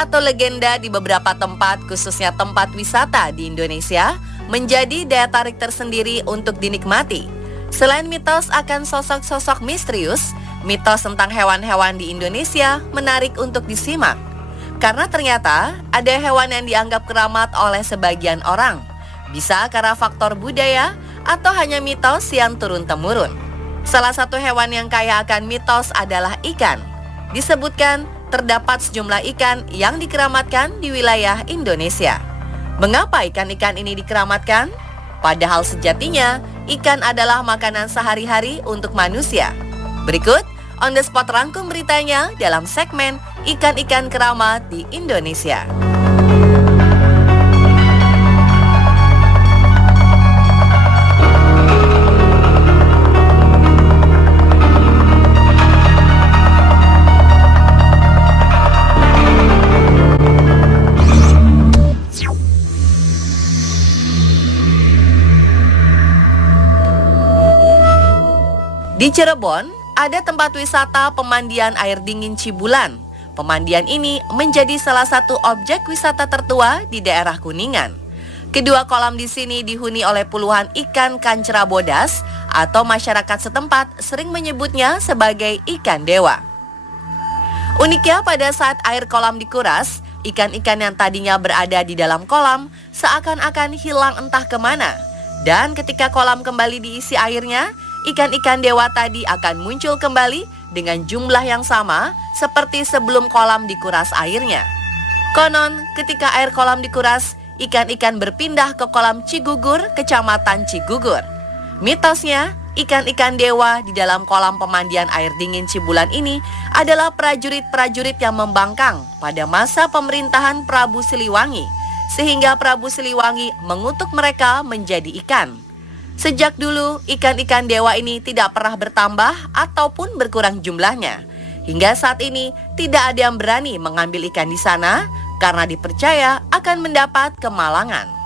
atau legenda di beberapa tempat, khususnya tempat wisata di Indonesia, menjadi daya tarik tersendiri untuk dinikmati. Selain mitos akan sosok-sosok misterius, mitos tentang hewan-hewan di Indonesia menarik untuk disimak. Karena ternyata ada hewan yang dianggap keramat oleh sebagian orang. Bisa karena faktor budaya atau hanya mitos yang turun-temurun. Salah satu hewan yang kaya akan mitos adalah ikan. Disebutkan terdapat sejumlah ikan yang dikeramatkan di wilayah Indonesia. Mengapa ikan-ikan ini dikeramatkan? Padahal sejatinya, ikan adalah makanan sehari-hari untuk manusia. Berikut, On The Spot rangkum beritanya dalam segmen Ikan-ikan Keramat di Indonesia. Di Cirebon, ada tempat wisata pemandian air dingin Cibulan. Pemandian ini menjadi salah satu objek wisata tertua di daerah Kuningan. Kedua kolam di sini dihuni oleh puluhan ikan kancera bodas atau masyarakat setempat sering menyebutnya sebagai ikan dewa. Uniknya pada saat air kolam dikuras, ikan-ikan yang tadinya berada di dalam kolam seakan-akan hilang entah kemana. Dan ketika kolam kembali diisi airnya, ikan-ikan dewa tadi akan muncul kembali dengan jumlah yang sama seperti sebelum kolam dikuras airnya. Konon, ketika air kolam dikuras, ikan-ikan berpindah ke kolam Cigugur, Kecamatan Cigugur. Mitosnya, ikan-ikan dewa di dalam kolam pemandian air dingin Cibulan ini adalah prajurit-prajurit yang membangkang pada masa pemerintahan Prabu Siliwangi, sehingga Prabu Siliwangi mengutuk mereka menjadi ikan. Sejak dulu, ikan-ikan dewa ini tidak pernah bertambah ataupun berkurang jumlahnya. Hingga saat ini, tidak ada yang berani mengambil ikan di sana karena dipercaya akan mendapat kemalangan.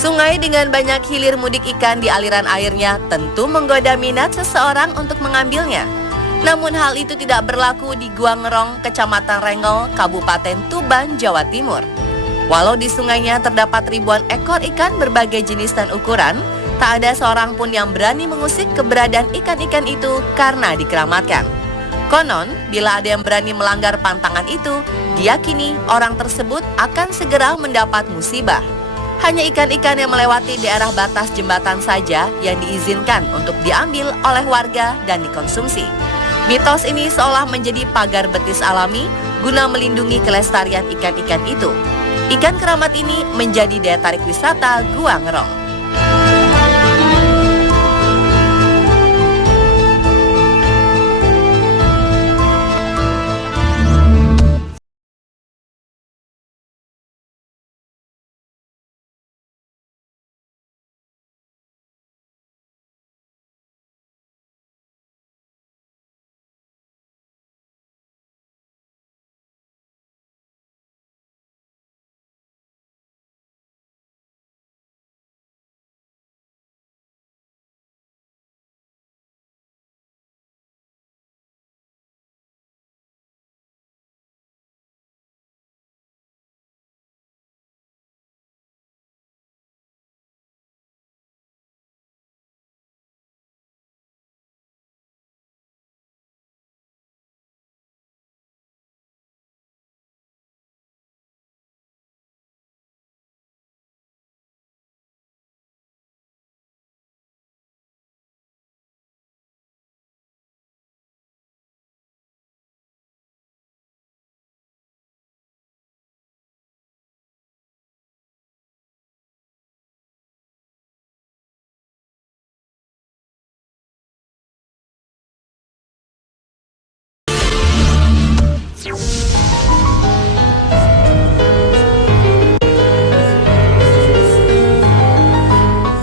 Sungai dengan banyak hilir mudik ikan di aliran airnya tentu menggoda minat seseorang untuk mengambilnya. Namun hal itu tidak berlaku di Gua Ngerong, Kecamatan Rengel, Kabupaten Tuban, Jawa Timur. Walau di sungainya terdapat ribuan ekor ikan berbagai jenis dan ukuran, tak ada seorang pun yang berani mengusik keberadaan ikan-ikan itu karena dikeramatkan. Konon, bila ada yang berani melanggar pantangan itu, diyakini orang tersebut akan segera mendapat musibah. Hanya ikan-ikan yang melewati daerah batas jembatan saja yang diizinkan untuk diambil oleh warga dan dikonsumsi. Mitos ini seolah menjadi pagar betis alami guna melindungi kelestarian ikan-ikan itu. Ikan keramat ini menjadi daya tarik wisata Gua Ngerong.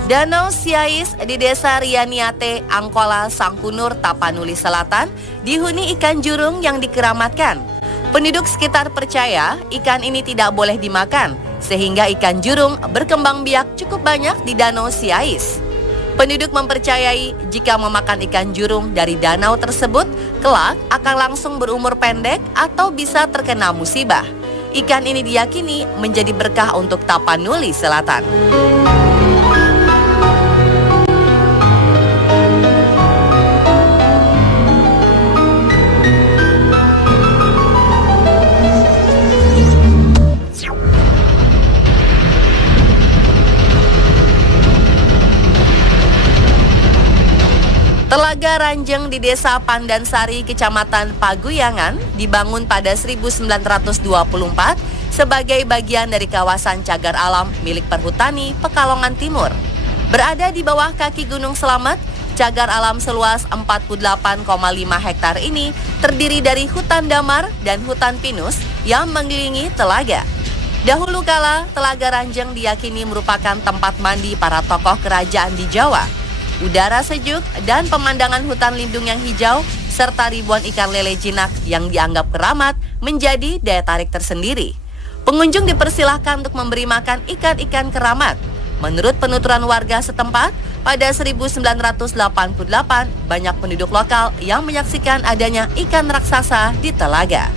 Danau Siais di Desa Rianiate, Angkola, Sangkunur, Tapanuli Selatan dihuni ikan jurung yang dikeramatkan. Penduduk sekitar percaya ikan ini tidak boleh dimakan, sehingga ikan jurung berkembang biak cukup banyak di Danau Siais. Penduduk mempercayai jika memakan ikan jurung dari danau tersebut, kelak akan langsung berumur pendek atau bisa terkena musibah. Ikan ini diyakini menjadi berkah untuk Tapanuli Selatan. Telaga Ranjeng di Desa Pandansari, Kecamatan Paguyangan, dibangun pada 1924 sebagai bagian dari kawasan cagar alam milik Perhutani Pekalongan Timur. Berada di bawah kaki Gunung Slamet, cagar alam seluas 48,5 hektar ini terdiri dari hutan damar dan hutan pinus yang mengelilingi telaga. Dahulu kala, Telaga Ranjeng diyakini merupakan tempat mandi para tokoh kerajaan di Jawa. Udara sejuk dan pemandangan hutan lindung yang hijau serta ribuan ikan lele jinak yang dianggap keramat menjadi daya tarik tersendiri. Pengunjung dipersilahkan untuk memberi makan ikan-ikan keramat. Menurut penuturan warga setempat, pada 1988 banyak penduduk lokal yang menyaksikan adanya ikan raksasa di telaga.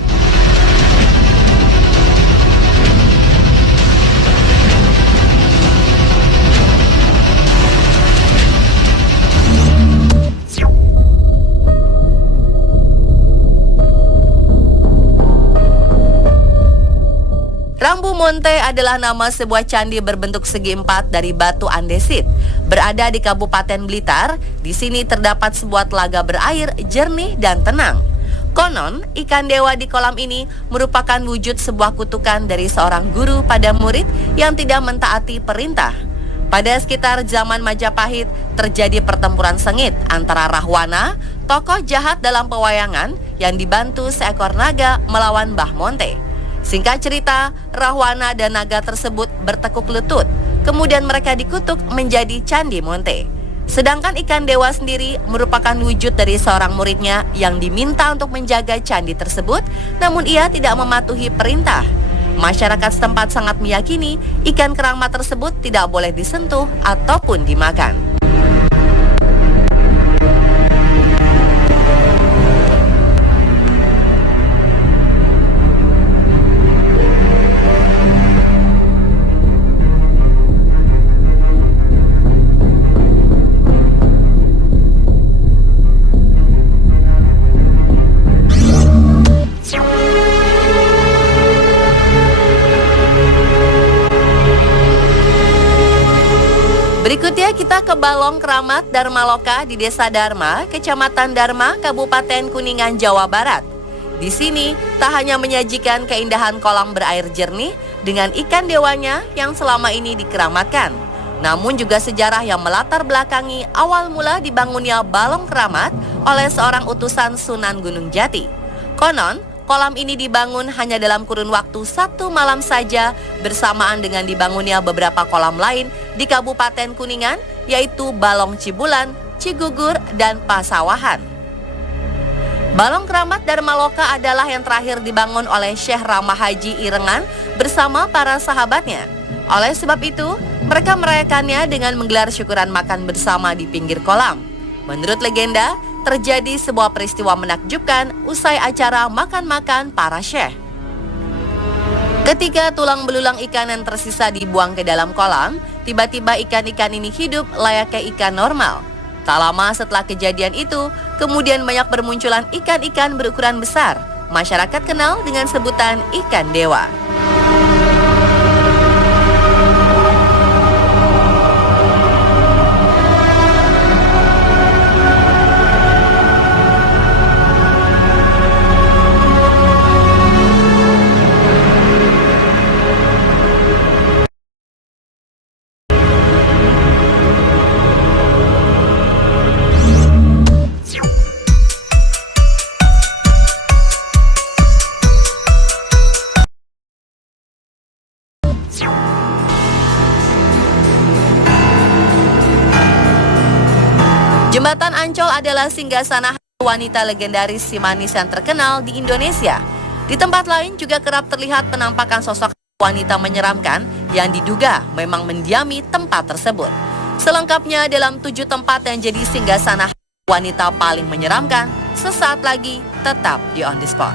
Rambu Monte adalah nama sebuah candi berbentuk segi empat dari batu andesit. Berada di Kabupaten Blitar, di sini terdapat sebuah telaga berair jernih dan tenang. Konon, ikan dewa di kolam ini merupakan wujud sebuah kutukan dari seorang guru pada murid yang tidak mentaati perintah. Pada sekitar zaman Majapahit, terjadi pertempuran sengit antara Rahwana, tokoh jahat dalam pewayangan yang dibantu seekor naga melawan Mbah Monte. Singkat cerita, Rahwana dan naga tersebut bertekuk lutut. Kemudian mereka dikutuk menjadi Candi Monte. Sedangkan ikan dewa sendiri merupakan wujud dari seorang muridnya yang diminta untuk menjaga candi tersebut, namun ia tidak mematuhi perintah. Masyarakat setempat sangat meyakini ikan keramat tersebut tidak boleh disentuh ataupun dimakan. Berikutnya kita ke Balong Keramat Dharmaloka di Desa Dharma, Kecamatan Dharma, Kabupaten Kuningan, Jawa Barat. Di sini tak hanya menyajikan keindahan kolam berair jernih dengan ikan dewanya yang selama ini dikeramatkan, namun juga sejarah yang melatar belakangi awal mula dibangunnya Balong Keramat oleh seorang utusan Sunan Gunung Jati. Konon, kolam ini dibangun hanya dalam kurun waktu 1 malam saja bersamaan dengan dibangunnya beberapa kolam lain di Kabupaten Kuningan, yaitu Balong Cibulan, Cigugur, dan Pasawahan. Balong Keramat Dharmaloka adalah yang terakhir dibangun oleh Syekh Rama Haji Irengan bersama para sahabatnya. Oleh sebab itu, mereka merayakannya dengan menggelar syukuran makan bersama di pinggir kolam. Menurut legenda, terjadi sebuah peristiwa menakjubkan usai acara makan-makan para syekh. Ketika tulang belulang ikan yang tersisa dibuang ke dalam kolam, tiba-tiba ikan-ikan ini hidup layaknya ikan normal. Tak lama setelah kejadian itu, kemudian banyak bermunculan ikan-ikan berukuran besar. Masyarakat kenal dengan sebutan ikan dewa. Jembatan Ancol adalah singgasana wanita legendaris si manis yang terkenal di Indonesia. Di tempat lain juga kerap terlihat penampakan sosok wanita menyeramkan yang diduga memang mendiami tempat tersebut. Selengkapnya dalam 7 tempat yang jadi singgasana wanita paling menyeramkan, sesaat lagi tetap di On The Spot.